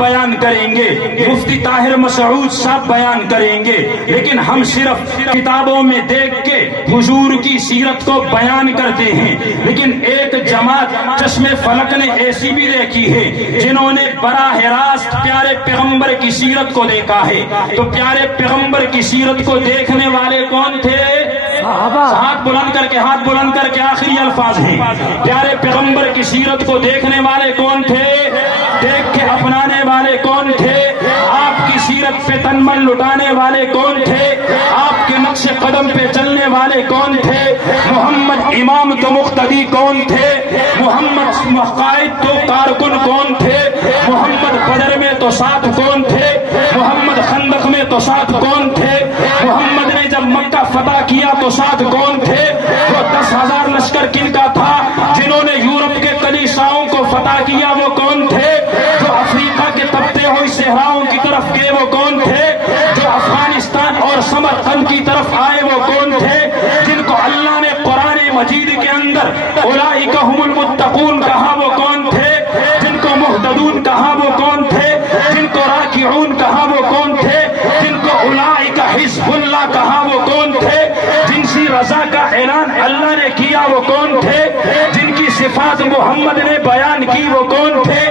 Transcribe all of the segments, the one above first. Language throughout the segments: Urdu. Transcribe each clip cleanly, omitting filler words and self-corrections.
بیان کریں گے، مفتی طاہر مسعود صاحب بیان کریں گے، لیکن ہم صرف کتابوں میں دیکھ کے حضور کی سیرت کو بیان کرتے ہیں۔ لیکن ایک جماعت چشم فلک نے ایسی بھی دیکھی ہے جنہوں نے براہ راست پیارے پیغمبر کی سیرت کو دیکھا ہے۔ تو پیارے پیغمبر کی سیرت کو دیکھنے والے کون تھے؟ ہاتھ بلند کر کے آخری الفاظ ہیں، پیارے پیغمبر کی سیرت کو دیکھنے والے کون تھے؟ دیکھ کے اپنانے والے کون تھے؟ آپ کی سیرت پہ تن من لٹانے والے کون تھے؟ آپ کے نقش قدم پہ چلنے والے کون تھے؟ محمد امام تو مقتدی کون تھے؟ محمد قائد تو کارکن کون تھے؟ محمد بدر میں تو ساتھ کون تھے؟ محمد خندق میں تو ساتھ کون تھے؟ محمد نے جب مکہ فتح کیا تو ساتھ کون تھے؟ وہ 10,000 لشکر کن کا تھا جنہوں نے یورپ کے کلیساؤں کو فتح کیا وہ کون تھے؟ جو افریقہ کے تپتے ہوئے صحراؤں کی طرف گئے وہ کون تھے؟ جو افغانستان اور سمرقند کی طرف آئے وہ کون تھے؟ جن کو اللہ نے قرآن مجید کے اندر اولئک هم المتقون کہا وہ کون تھے؟ جن کو مہتدون کہا وہ کون تھے؟ جن کو راکعون کہا وہ کون تھے؟ جن کو اولئک حزب اللہ کہا وہ کون تھے؟ جن سی رضا کا اعلان اللہ نے کیا وہ کون تھے؟ جن کی صفات محمد نے بیان کی وہ کون تھے؟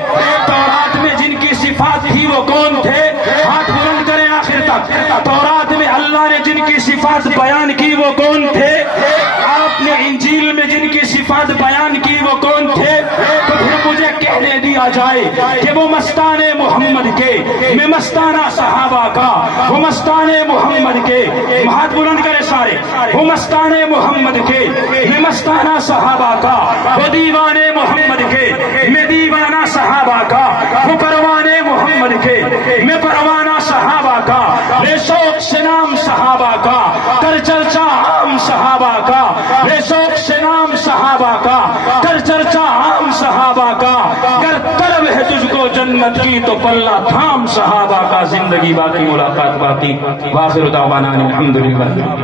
تورات میں جن کی صفات تھی وہ کون تھے؟ ہاتھ بلند کریں آخر تک۔ تورات میں اللہ نے جن کی صفات بیان کی وہ کون تھے؟ آپ نے انجیل میں جن کی صفات بیان کی وہ کون تھے؟ تو پھر مجھے کہنے دیا جائے کہ وہ مستان محمد کے، میں مستانہ صحابہ کا، وہ مستان محمد کے، ہاتھ بلند کرے سارے، وہ مستان محمد کے، میں مستانہ صحابہ کا، وہ دیوان محمد کے، میں دیوانہ صحابہ کا، وہ پروانے محمد کے، میں پروانہ صحابہ کا، بے شوق سے نام صحابہ کا، کر چرچا عام صحابہ کا، بے شوق سے نام صحابہ کا، کر چرچا عام صحابہ کا، گر طلب ہے تجھ کو جنت کی تو پلہ تھام صحابہ کا، زندگی باقی ملاقات باقی، وآخر دعوانا الحمدللہ۔